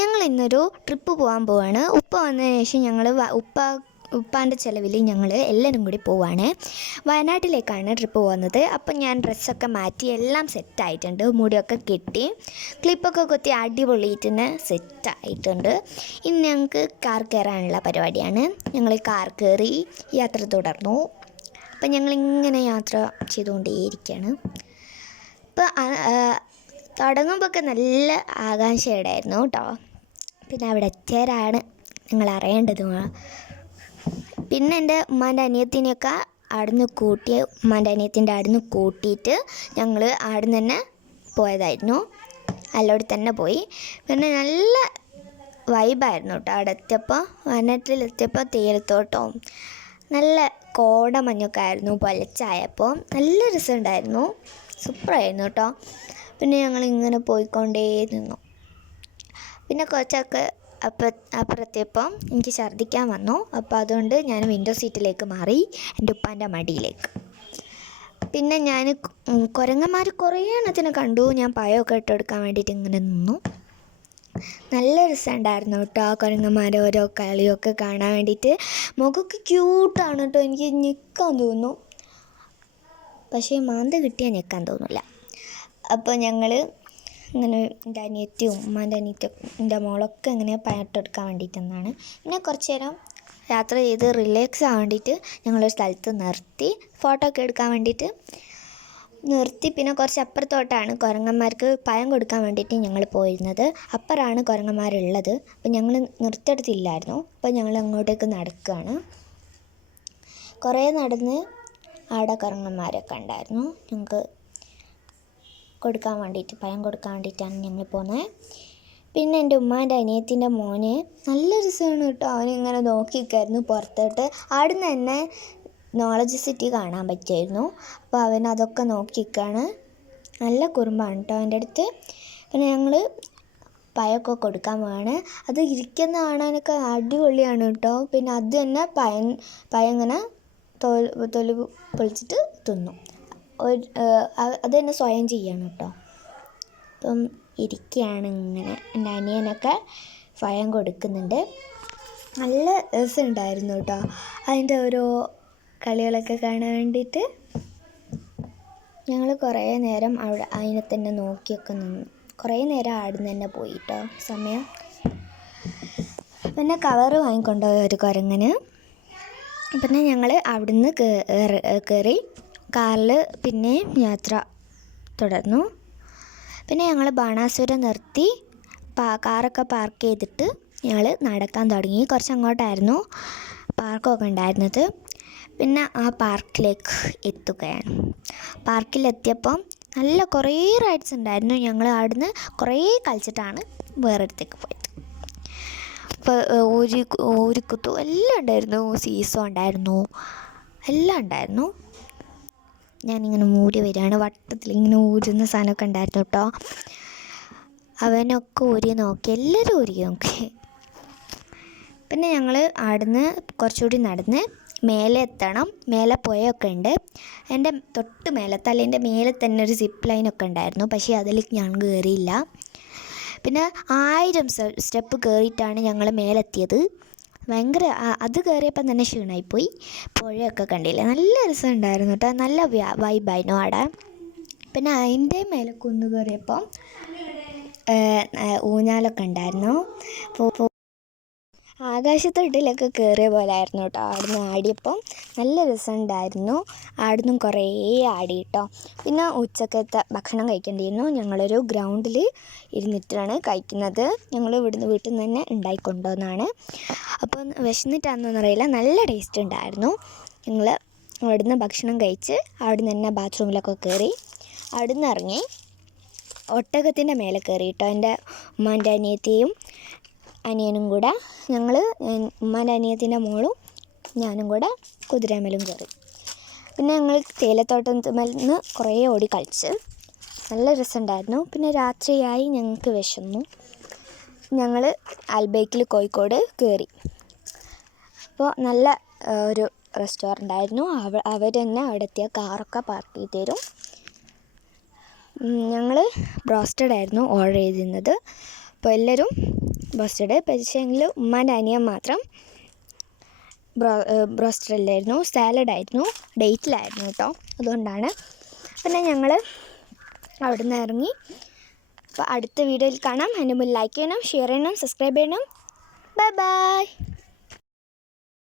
ഞങ്ങൾ ഇന്നൊരു ട്രിപ്പ് പോകാൻ പോവാണ്. ഉപ്പ വന്നതിന് ശേഷം ഞങ്ങൾ ഉപ്പാൻ്റെ ചിലവിൽ ഞങ്ങൾ എല്ലാവരും കൂടി പോവാണ്. വയനാട്ടിലേക്കാണ് ട്രിപ്പ് പോകുന്നത്. അപ്പം ഞാൻ ഡ്രസ്സൊക്കെ മാറ്റി എല്ലാം സെറ്റായിട്ടുണ്ട്. മുടിയൊക്കെ കെട്ടി ക്ലിപ്പൊക്കെ കുത്തി അടിപൊളിയിട്ട് തന്നെ സെറ്റായിട്ടുണ്ട്. ഇനി ഞങ്ങൾക്ക് കാർ കയറാനുള്ള പരിപാടിയാണ്. ഞങ്ങൾ കാർ കയറി യാത്ര തുടർന്നു. അപ്പം ഞങ്ങളിങ്ങനെ യാത്ര ചെയ്തുകൊണ്ടേയിരിക്കുകയാണ്. ഇപ്പോൾ തുടങ്ങുമ്പോഴൊക്കെ നല്ല ആകാംക്ഷയുണ്ടായിരുന്നു കേട്ടോ. പിന്നെ അവിടെ എത്തിയവരാണ് നിങ്ങൾ അറിയേണ്ടത്. പിന്നെ എൻ്റെ ഉമ്മാൻ്റെ അനിയത്തിനെയൊക്കെ ഉമ്മാൻ്റെ അനിയത്തിൻ്റെ അവിടുന്ന് കൂട്ടിയിട്ട് ഞങ്ങൾ അവിടുന്ന് തന്നെ പോയതായിരുന്നു. എല്ലായിടത്തും തന്നെ പോയി. പിന്നെ നല്ല വൈബായിരുന്നു കേട്ടോ. അവിടെ എത്തിയപ്പോൾ വയനാട്ടിലെത്തിയപ്പോൾ തേയിലത്തോട്ടവും നല്ല കോടമഞ്ഞൊക്കെ ആയിരുന്നു. പൊലച്ചായപ്പോൾ നല്ല രസമുണ്ടായിരുന്നു. സൂപ്പറായിരുന്നു കേട്ടോ. പിന്നെ ഞങ്ങളിങ്ങനെ പോയിക്കൊണ്ടേ നിന്നു. പിന്നെ കുറച്ചൊക്കെ അപ്പുറത്തെപ്പം എനിക്ക് ഛർദ്ദിക്കാൻ വന്നു. അപ്പോൾ അതുകൊണ്ട് ഞാൻ വിൻഡോ സീറ്റിലേക്ക് മാറി, എൻ്റെ ഉപ്പാൻ്റെ മടിയിലേക്ക്. പിന്നെ ഞാൻ കുരങ്ങന്മാർ കുറേ എണ്ണത്തിനെ കണ്ടു. ഞാൻ പഴമൊക്കെ ഇട്ടെടുക്കാൻ വേണ്ടിയിട്ട് ഇങ്ങനെ നിന്നു. നല്ല രസമുണ്ടായിരുന്നു കേട്ടോ. കുരങ്ങന്മാർ ഓരോ കളിയൊക്കെ കാണാൻ വേണ്ടിയിട്ട്. മുഖമൊക്കെ ക്യൂട്ടാണ് കേട്ടോ. എനിക്ക് ഞെക്കാൻ തോന്നുന്നു, പക്ഷേ മാന്ത കിട്ടിയാൽ ഞെക്കാൻ തോന്നില്ല. അപ്പോൾ ഞങ്ങൾ ഇങ്ങനെ എൻ്റെ അനിയത്തിയും ഉമ്മാൻ്റെ അനിയത്തിയും എൻ്റെ മോളൊക്കെ ഇങ്ങനെ പയട്ടെടുക്കാൻ വേണ്ടിയിട്ടെന്നാണ്. പിന്നെ കുറച്ച് നേരം യാത്ര ചെയ്ത് റിലാക്സ് ആവാൻ വേണ്ടിയിട്ട് ഞങ്ങളൊരു സ്ഥലത്ത് നിർത്തി ഫോട്ടോ ഒക്കെ എടുക്കാൻ വേണ്ടിയിട്ട് നിർത്തി. പിന്നെ കുറച്ച് അപ്പുറത്തോട്ടാണ് കുരങ്ങന്മാർക്ക് പഴം കൊടുക്കാൻ വേണ്ടിയിട്ട് ഞങ്ങൾ പോയിരുന്നത്. അപ്പുറമാണ് കുരങ്ങന്മാരുള്ളത്. അപ്പോൾ ഞങ്ങൾ നിർത്തിയെടുത്തില്ലായിരുന്നു. അപ്പോൾ ഞങ്ങൾ അങ്ങോട്ടേക്ക് നടക്കുകയാണ്. കുറേ നടന്ന് അവിടെ കുരങ്ങന്മാരൊക്കെ ഉണ്ടായിരുന്നു. ഞങ്ങൾക്ക് കൊടുക്കാൻ വേണ്ടിയിട്ട് പഴം കൊടുക്കാൻ വേണ്ടിയിട്ടാണ് ഞങ്ങൾ പോകുന്നത്. പിന്നെ എൻ്റെ ഉമ്മാൻ്റെ അനിയത്തിൻ്റെ മോന് നല്ല രസമാണ് കേട്ടോ. അവനിങ്ങനെ നോക്കിയിരിക്കായിരുന്നു പുറത്തോട്ട്. അവിടുന്ന് തന്നെ നോളജ് സിറ്റി കാണാൻ പറ്റുമായിരുന്നു. അപ്പോൾ അവൻ അതൊക്കെ നോക്കിയിരിക്കുകയാണ്. നല്ല കുറുമ്പാണ് കേട്ടോ അവൻ്റെ അടുത്ത്. പിന്നെ ഞങ്ങൾ പഴമൊക്കെ കൊടുക്കാൻ പോവാണ്. അത് ഇരിക്കുന്ന കാണാനൊക്കെ അടിപൊളിയാണ് കേട്ടോ. പിന്നെ അത് തന്നെ പഴം ഇങ്ങനെ തൊലി പൊളിച്ചിട്ട് തിന്നു. അത് തന്നെ സ്വയം ചെയ്യാണ് കേട്ടോ. അപ്പം ഇരിക്കുകയാണ് ഇങ്ങനെ. എൻ്റെ അനിയനൊക്കെ പഴം കൊടുക്കുന്നുണ്ട്. നല്ല രസമുണ്ടായിരുന്നു കേട്ടോ അതിൻ്റെ ഓരോ കളികളൊക്കെ കാണാൻ വേണ്ടിയിട്ട്. ഞങ്ങൾ കുറേ നേരം അതിനെ തന്നെ നോക്കിയൊക്കെ നിന്നു. കുറേ നേരം ആടുന്ന് തന്നെ പോയി കേട്ടോ സമയം. പിന്നെ കവറ് വാങ്ങിക്കൊണ്ടുപോയ ഒരു കുരങ്ങന്. പിന്നെ ഞങ്ങൾ അവിടുന്ന് കയറി കാറിൽ പിന്നെ യാത്ര തുടർന്നു. പിന്നെ ഞങ്ങൾ ബാണാസുര നിർത്തി കാറൊക്കെ പാർക്ക് ചെയ്തിട്ട് ഞങ്ങൾ നടക്കാൻ തുടങ്ങി. കുറച്ച് അങ്ങോട്ടായിരുന്നു പാർക്കൊക്കെ ഉണ്ടായിരുന്നത്. പിന്നെ ആ പാർക്കിലേക്ക് എത്തുകയാണ്. പാർക്കിലെത്തിയപ്പം നല്ല കുറേ റൈഡ്സ് ഉണ്ടായിരുന്നു. ഞങ്ങൾ അവിടുന്ന് കുറേ കളിച്ചിട്ടാണ് വേറെ അടുത്തേക്ക് പോയത്. ഇപ്പോൾ ഊരിക്കുത്തു എല്ലാം ഉണ്ടായിരുന്നു. സീസോ ഉണ്ടായിരുന്നു, എല്ലാം ഉണ്ടായിരുന്നു. ഞാനിങ്ങനെ മൂടി വരികയാണ്. വട്ടത്തിൽ ഇങ്ങനെ ഊരുന്ന സാധനമൊക്കെ ഉണ്ടായിരുന്നു കേട്ടോ. അവനൊക്കെ ഊരി നോക്കി, എല്ലാവരും ഊരി നോക്കി. പിന്നെ ഞങ്ങൾ അവിടുന്ന് കുറച്ചുകൂടി നടന്ന് മേലെ എത്തണം. മേലെ പുഴയൊക്കെ ഉണ്ട്. എൻ്റെ തൊട്ട് മേലെ തലേൻ്റെ മേലെ തന്നെ ഒരു സിപ്പ് ലൈനൊക്കെ ഉണ്ടായിരുന്നു. പക്ഷേ അതിൽ ഞാൻ കയറിയില്ല. പിന്നെ 1000 സ്റ്റെപ്പ് കയറിയിട്ടാണ് ഞങ്ങൾ മേലെത്തിയത്. ഭയങ്കര അത് കയറിയപ്പം തന്നെ ക്ഷീണമായിപ്പോയി. പുഴയൊക്കെ കണ്ടില്ലേ, നല്ല രസമുണ്ടായിരുന്നു കേട്ടോ. നല്ല വൈബായിരുന്നു അവിടെ. പിന്നെ അതിൻ്റെ മേലെ കുന്ന് കയറിയപ്പം ഊഞ്ഞാലൊക്കെ ഉണ്ടായിരുന്നു. ആകാശത്തൊട്ടിലൊക്കെ കയറിയ പോലെ ആയിരുന്നു കേട്ടോ. അവിടുന്ന് ആടിയപ്പം നല്ല രസമുണ്ടായിരുന്നു. അവിടുന്ന് കുറേ ആടി കേട്ടോ. പിന്നെ ഉച്ചക്കത്തെ ഭക്ഷണം കഴിക്കേണ്ടിയിരുന്നു. ഞങ്ങളൊരു ഗ്രൗണ്ടിൽ ഇരുന്നിട്ടാണ് കഴിക്കുന്നത്. ഞങ്ങൾ വീട്ടിൽ നിന്ന് തന്നെ ഉണ്ടായിക്കൊണ്ടുവന്നാണ്. അപ്പം വിശന്നിട്ടാണെന്നൊന്നും അറിയില്ല, നല്ല ടേസ്റ്റ് ഉണ്ടായിരുന്നു. ഞങ്ങൾ അവിടുന്ന് ഭക്ഷണം കഴിച്ച് അവിടുന്ന് തന്നെ ബാത്റൂമിലൊക്കെ കയറി അവിടുന്ന് ഇറങ്ങി ഒട്ടകത്തിൻ്റെ മേലെ കയറി കേട്ടോ. എൻ്റെ ഉമ്മാൻ്റെ അനിയത്തിയും അനിയനും കൂടെ ഞങ്ങൾ ഉമ്മാൻ്റെ അനിയത്തിൻ്റെ മോളും ഞാനും കൂടെ കുതിരമേലും കയറി. പിന്നെ ഞങ്ങൾ തേയിലത്തോട്ടത്തിൽ നിന്ന് കുറേ ഓടി കളിച്ച് നല്ല രസമുണ്ടായിരുന്നു. പിന്നെ രാത്രിയായി, ഞങ്ങൾക്ക് വിശന്നു. ഞങ്ങൾ അൽബൈക്കിൽ കോഴിക്കോട് കയറി. അപ്പോൾ നല്ല ഒരു റെസ്റ്റോറൻ്റ് ആയിരുന്നു. അവർ തന്നെ അവിടെ എത്തിയ കാറൊക്കെ പാർക്ക് ചെയ്ത് തരും. ഞങ്ങൾ ബ്രോസ്റ്റഡ് ആയിരുന്നു ഓർഡർ ചെയ്തിരുന്നത്. അപ്പോൾ എല്ലാവരും ബ്രോസ്റ്റഡ്. പക്ഷേങ്കിൽ ഉമ്മാൻ്റെ അനിയൻ മാത്രം ബ്രോസ്റ്റഡ് അല്ലായിരുന്നു, സാലഡായിരുന്നു, ഡേറ്റിലായിരുന്നു കേട്ടോ. അതുകൊണ്ടാണ്. പിന്നെ ഞങ്ങൾ അവിടെ നിന്ന് ഇറങ്ങി. അപ്പോൾ അടുത്ത വീഡിയോയിൽ കാണാം. അതിന് മുമ്പ് ലൈക്ക് ചെയ്യണം, ഷെയർ ചെയ്യണം, സബ്സ്ക്രൈബ് ചെയ്യണം. Bye bye.